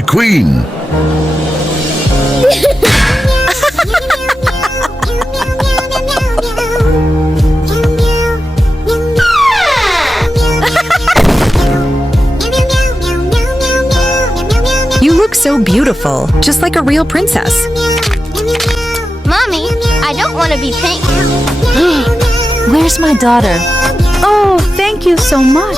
my queen. You look so beautiful, just like a real princess. Mommy, I don't want to be pink. Where's my daughter? Oh, thank you so much.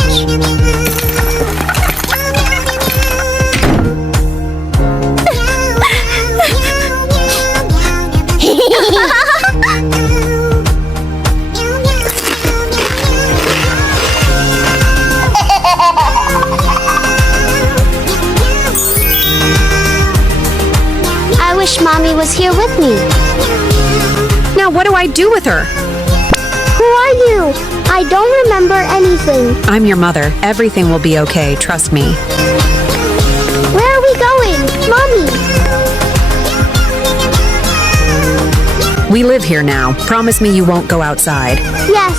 I wish Mommy was here with me. Now what do I do with her? Who are you? I don't remember anything. I'm your mother. Everything will be okay, trust me. Where are we going? Mommy! We live here now. Promise me you won't go outside. Yes.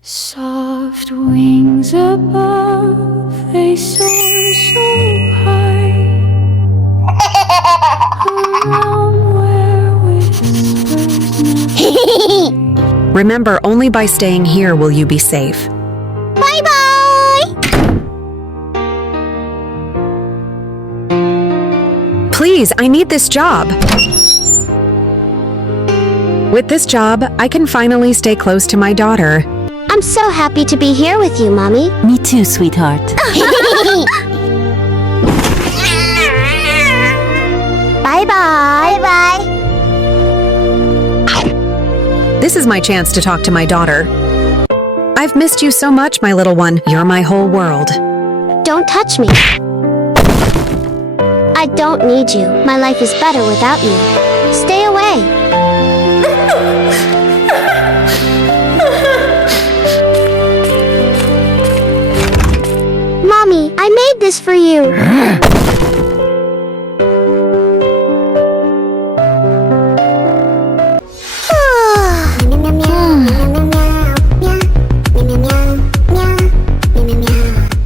Soft wings above, they soar so high. Around where whispers Remember, only by staying here will you be safe. Bye-bye! Please, I need this job. With this job, I can finally stay close to my daughter. I'm so happy to be here with you, Mommy. Me too, sweetheart. Bye-bye. Bye-bye. This is my chance to talk to my daughter. I've missed you so much, my little one. You're my whole world. Don't touch me. I don't need you. My life is better without you. Stay away. Mommy, I made this for you.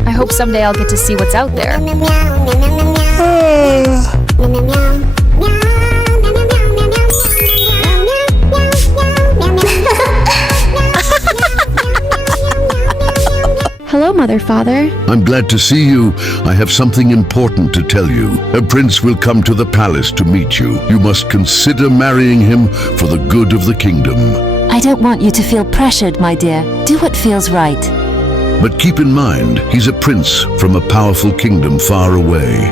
I hope someday I'll get to see what's out there. Hello, Mother, Father. I'm glad to see you. I have something important to tell you. A prince will come to the palace to meet you. You must consider marrying him for the good of the kingdom. I don't want you to feel pressured, my dear. Do what feels right. But keep in mind, he's a prince from a powerful kingdom far away.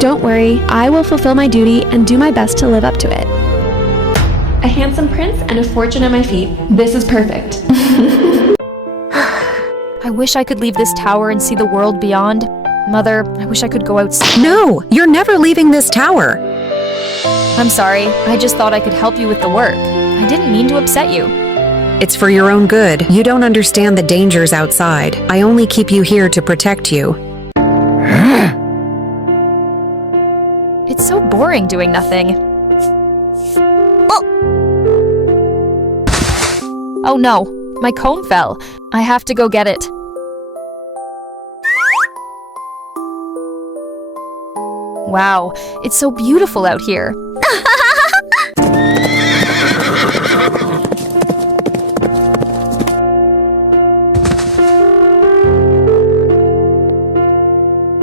Don't worry, I will fulfill my duty and do my best to live up to it. A handsome prince and a fortune at my feet. This is perfect. I wish I could leave this tower and see the world beyond. Mother, I wish I could go outside. No, you're never leaving this tower. I'm sorry. I just thought I could help you with the work. I didn't mean to upset you. It's for your own good. You don't understand the dangers outside. I only keep you here to protect you. It's so boring doing nothing. Oh no, my comb fell. I have to go get it. Wow, it's so beautiful out here.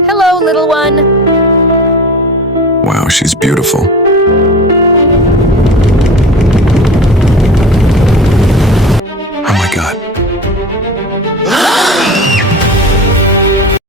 Hello, little one. Wow, she's beautiful.